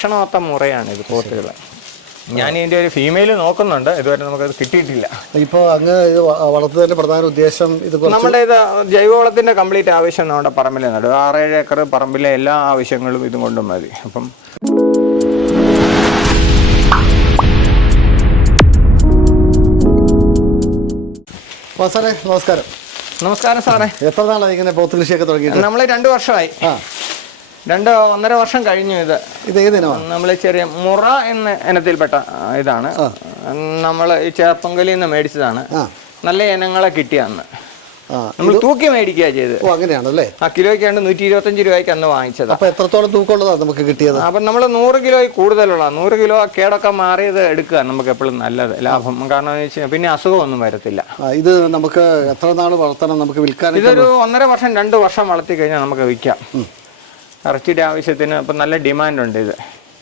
ലക്ഷണമൊത്ത മുറയാണ് ഇത് പോത്തുകൾ. ഞാൻ ഇതിന്റെ ഒരു ഫീമെയിൽ നോക്കുന്നുണ്ട്. ഇതുവരെ നമുക്കത് കിട്ടിയിട്ടില്ല. ഇപ്പോൾ അങ്ങ് ഇത് വ- വളർത്തുന്നതിന്റെ പ്രധാന ഉദ്ദേശം ഇത് നമ്മുടെ ഇത് ജൈവവളത്തിന്റെ കംപ്ലീറ്റ് ആവശ്യം നമ്മുടെ പറമ്പിലെ നടും ആറേഴ് ഏക്കർ പറമ്പിലെ എല്ലാ ആവശ്യങ്ങളും ഇതും കൊണ്ട് മതി. അപ്പം സാറേ നമസ്കാരം. നമസ്കാരം സാറേ. എത്ര നാളായി ഇങ്ങനെ പോത്ത് കൃഷിയൊക്കെ തുടങ്ങിയിട്ട്? നമ്മൾ രണ്ട് വർഷമായി. ആ. രണ്ട് ഒന്നര വർഷം കഴിഞ്ഞു ഇത്. ഇത് ഏതിനാണ് നമ്മൾ ചെറിയ മുറ എന്ന ഇനത്തിൽപ്പെട്ട ഇതാണ്. നമ്മൾ ഈ ചേർപ്പങ്കലിൽ നിന്ന് മേടിച്ചതാണ്. നല്ല ഇനങ്ങളെ കിട്ടിയ അന്ന്. നമ്മൾ തൂക്കി മേടിക്കുക ചെയ്ത് അങ്ങനെയാണല്ലേ? ആ കിലോയ്ക്കാണ്ട് നൂറ്റി ഇരുപത്തഞ്ച് രൂപയ്ക്ക് അന്ന് വാങ്ങിച്ചത്. അപ്പൊ എത്രത്തോളം തൂക്കമുള്ളതാണ് നമുക്ക് കിട്ടിയത്? അപ്പൊ നമ്മൾ നൂറ് കിലോയിൽ കൂടുതലുള്ള നൂറ് കിലോ കേടൊക്കെ മാറിയത് എടുക്കുക നമുക്ക് എപ്പോഴും നല്ലത് ലാഭം. കാരണം വെച്ചാൽ പിന്നെ അസുഖമൊന്നും വരത്തില്ല. ഇത് നമുക്ക് എത്ര നാൾ വളർത്തണം നമുക്ക് വിൽക്കാൻ ഇതൊരു ഒന്നര വർഷം രണ്ട് വർഷം വളർത്തി കഴിഞ്ഞാൽ നമുക്ക് വിൽക്കാം. ഇറച്ചിയുടെ ആവശ്യത്തിന് ഇപ്പം നല്ല ഡിമാൻഡ് ഉണ്ട് ഇത്.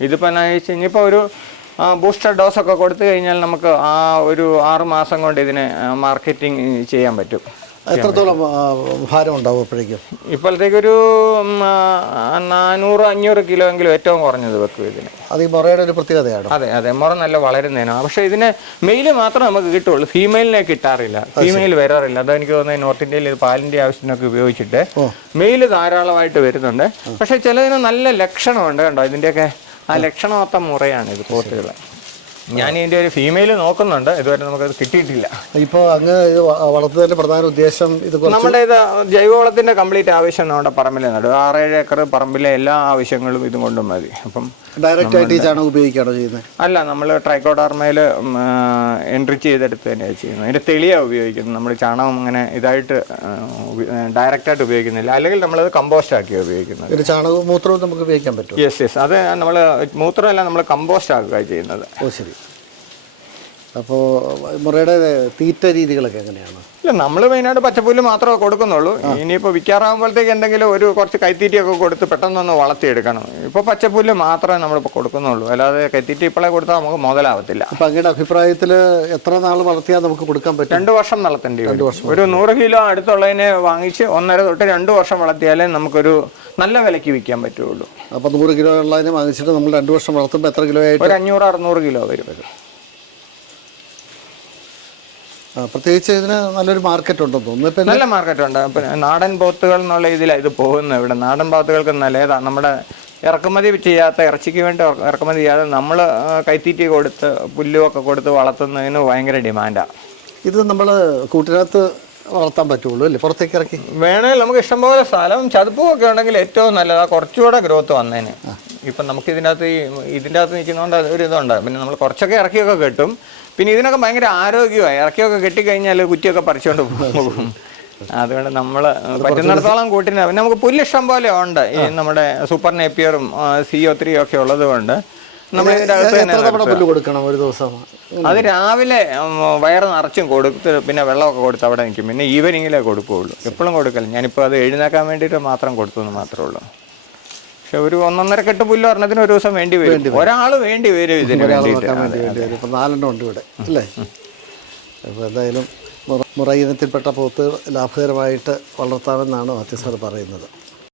ഇതിപ്പോൾ എന്നാ വെച്ച് ഇനിയിപ്പോൾ ഒരു ബൂസ്റ്റർ ഡോസൊക്കെ കൊടുത്തു കഴിഞ്ഞാൽ നമുക്ക് ആ ഒരു ആറ് മാസം കൊണ്ട് ഇതിനെ മാർക്കറ്റിംഗ് ചെയ്യാൻ പറ്റും. എത്രത്തോളം ഭാരം ഉണ്ടാവും അപ്പോഴേക്കും? ഇപ്പോഴത്തേക്ക് ഒരു നാനൂറ് അഞ്ഞൂറ് കിലോ എങ്കിലും ഏറ്റവും കുറഞ്ഞത് വെക്കും ഇതിന്. അത് ഈ മുറയുടെ ഒരു പ്രത്യേകതയാണ്? അതെ അതെ മുറ നല്ല വളരുന്നതിനാണ് പക്ഷേ ഇതിന് മെയിൽ മാത്രം നമുക്ക് കിട്ടുള്ളൂ. ഫീമെയിലിനെ കിട്ടാറില്ല. ഫീമെയിൽ വരാറില്ല. അതെനിക്ക് തോന്നുന്നത് നോർത്ത് ഇന്ത്യയിൽ ഇത് പാലിന്റെ ആവശ്യത്തിനൊക്കെ ഉപയോഗിച്ചിട്ട് മെയിൽ ധാരാളമായിട്ട് വരുന്നുണ്ട്. പക്ഷേ ചിലതിന് നല്ല ലക്ഷണമുണ്ട് കണ്ടോ? ഇതിന്റെയൊക്കെ ആ ലക്ഷണമൊത്ത മുറയാണ് ഇത് പോത്തുകൾ ഞാൻ ഇതിന്റെ ഒരു ഫീമെയിൽ നോക്കുന്നുണ്ട്. ഇതുവരെ നമുക്കത് കിട്ടിയിട്ടില്ല. ഇപ്പോൾ അങ്ങ് ഇത് വളർത്തുന്നതിന്റെ പ്രധാന ഉദ്ദേശം ഇത് നമ്മുടെ ഇത് ജൈവവളത്തിന്റെ കംപ്ലീറ്റ് ആവശ്യം നമ്മുടെ പറമ്പിലെ നടും ആറേഴ് ഏക്കർ പറമ്പിലെ എല്ലാ ആവശ്യങ്ങളും ഇതും കൊണ്ട് മതി. അപ്പം ഡയറക്റ്റ് ആയിട്ട് ഈ ചാണകം ഉപയോഗിക്കുകയാണോ ചെയ്യുന്നത്? അല്ല നമ്മൾ ട്രൈക്കോഡാർമയിൽ എൻട്രിച്ച് ചെയ്തെടുത്ത് തന്നെയാണ് ചെയ്യുന്നത്. അതിന്റെ തെളിയാണ് ഉപയോഗിക്കുന്നത്. നമ്മൾ ചാണകം അങ്ങനെ ഇതായിട്ട് ഡയറക്റ്റായിട്ട് ഉപയോഗിക്കുന്നില്ല. അല്ലെങ്കിൽ നമ്മളത് കമ്പോസ്റ്റ് ആക്കി ഉപയോഗിക്കുന്നത്. ചാണകവും മൂത്രവും നമുക്ക് ഉപയോഗിക്കാൻ പറ്റും യെസ് യെസ് അത് നമ്മൾ മൂത്രമല്ല നമ്മൾ കമ്പോസ്റ്റ് ആക്കുക ചെയ്യുന്നത്. ഓ ശരി. അപ്പോൾ മുറയുടെ തീറ്റ രീതികളൊക്കെ എങ്ങനെയാണ്? ഇല്ല നമ്മൾ മെയിനായിട്ട് പച്ചപ്പുല്ല് മാത്രമേ കൊടുക്കുന്നുള്ളൂ. ഇനിയിപ്പോൾ വിൽക്കാറാകുമ്പോഴത്തേക്ക് എന്തെങ്കിലും ഒരു കുറച്ച് കൈത്തീറ്റയൊക്കെ കൊടുത്ത് പെട്ടെന്നൊന്ന് വളർത്തിയെടുക്കണം. ഇപ്പോൾ പച്ചപ്പുല്ല് മാത്രമേ നമ്മളിപ്പോൾ കൊടുക്കുന്നുള്ളൂ. അല്ലാതെ കൈത്തീറ്റ ഇപ്പോഴേ കൊടുത്താൽ നമുക്ക് മുതലാവത്തില്ല. അപ്പം അങ്ങയുടെ അഭിപ്രായത്തിൽ എത്ര നാൾ വളർത്തിയാൽ നമുക്ക് കൊടുക്കാൻ പറ്റും? രണ്ട് വർഷം വളർത്തേണ്ടി വരും. ഒരു നൂറ് കിലോ അടുത്തുള്ളതിനെ വാങ്ങിച്ച് ഒന്നര തൊട്ട് രണ്ട് വർഷം വളർത്തിയാലേ നമുക്കൊരു നല്ല വിലയ്ക്ക് വിൽക്കാൻ പറ്റുള്ളൂ. അപ്പോൾ നൂറ് കിലോ ഉള്ളതിനെ വാങ്ങിച്ചിട്ട് നമ്മൾ രണ്ട് വർഷം വളർത്തുമ്പോൾ എത്ര കിലോ ആയിട്ട്? ഒരു അഞ്ഞൂറ് അറുന്നൂറ് കിലോ വരും. പ്രത്യേകിച്ച് ഇതിന് നല്ലൊരു മാർക്കറ്റ് ഉണ്ടെന്ന് തോന്നുന്നു. നല്ല മാർക്കറ്റ് ഉണ്ട്. പിന്നെ നാടൻ പോത്തുകൾ എന്നുള്ള ഇതിലാണ് ഇത് പോകുന്നത് ഇവിടെ. നാടൻ പോത്തുകൾക്ക് നല്ല ഏതാ നമ്മുടെ ഇറക്കുമതി ചെയ്യാത്ത ഇറച്ചിക്ക് വേണ്ടി ഇറ- ഇറക്കുമതി ചെയ്യാതെ നമ്മൾ കൈത്തീറ്റി കൊടുത്ത് പുല്ലുമൊക്കെ കൊടുത്ത് വളർത്തുന്നതിന് ഭയങ്കര ഡിമാൻഡാണ് ഇത് നമ്മൾ കൂട്ടിനകത്ത് വളർത്താൻ പറ്റുള്ളൂ അല്ലേ? പുറത്തേക്ക് ഇറക്കി. വേണമെങ്കിൽ നമുക്ക് ഇഷ്ടംപോലെ സ്ഥലം ചതുപ്പും ഒക്കെ ഉണ്ടെങ്കിൽ ഏറ്റവും നല്ലതാണ് കുറച്ചുകൂടെ ഗ്രോത്ത് വന്നേന്. ഇപ്പം നമുക്ക് ഇതിനകത്ത് ഈ ഇതിന്റെ അകത്ത് നിൽക്കുന്നതുകൊണ്ട് ഒരു ഇതുണ്ട്. പിന്നെ നമ്മൾ കുറച്ചൊക്കെ ഇറക്കിയൊക്കെ കെട്ടും. പിന്നെ ഇതിനൊക്കെ ഭയങ്കര ആരോഗ്യമായി. ഇറക്കിയൊക്കെ കെട്ടിക്കഴിഞ്ഞാൽ കുറ്റിയൊക്കെ പറിച്ചുകൊണ്ട് പോകും. അതുകൊണ്ട് നമ്മൾ പറ്റുന്നിടത്തോളം കൂട്ടിന് പിന്നെ നമുക്ക് പുല്ല് ഇഷ്ടം പോലെ ഉണ്ട്. ഈ നമ്മുടെ സൂപ്പർ നേപ്പിയറും സി ഒ ത്രീ ഒക്കെ ഉള്ളത് കൊണ്ട്. നമ്മൾ കൊടുക്കണം ഒരു ദിവസം? അത് രാവിലെ വയറ് നിറച്ചും കൊടുത്ത് പിന്നെ വെള്ളമൊക്കെ കൊടുത്ത് അവിടെ നിൽക്കും. പിന്നെ ഈവനിങ്ങിലേ കൊടുക്കുകയുള്ളൂ. എപ്പോഴും കൊടുക്കല്ല ഞാനിപ്പോൾ അത് എഴുന്നേക്കാൻ വേണ്ടിയിട്ട് മാത്രം കൊടുത്തു എന്ന് മാത്രമേ ഉള്ളൂ. പക്ഷെ ഒരു ഒന്നൊന്നര കെട്ട് പുല്ല് പറഞ്ഞതിന് ഒരു ദിവസം വേണ്ടി വരും. ഒരാൾ വേണ്ടി വരും ഇതിന് വേണ്ടിയിട്ട്. നോക്കാൻ വേണ്ടി വേണ്ടി വരും. ഇപ്പം നാലെണ്ണം ഉണ്ട് ഇവിടെ അല്ലേ? അപ്പോൾ എന്തായാലും മുറ ഇനത്തിൽപ്പെട്ട പോത്ത് ലാഭകരമായിട്ട് വളർത്താമെന്നാണ് സാർ പറയുന്നത്.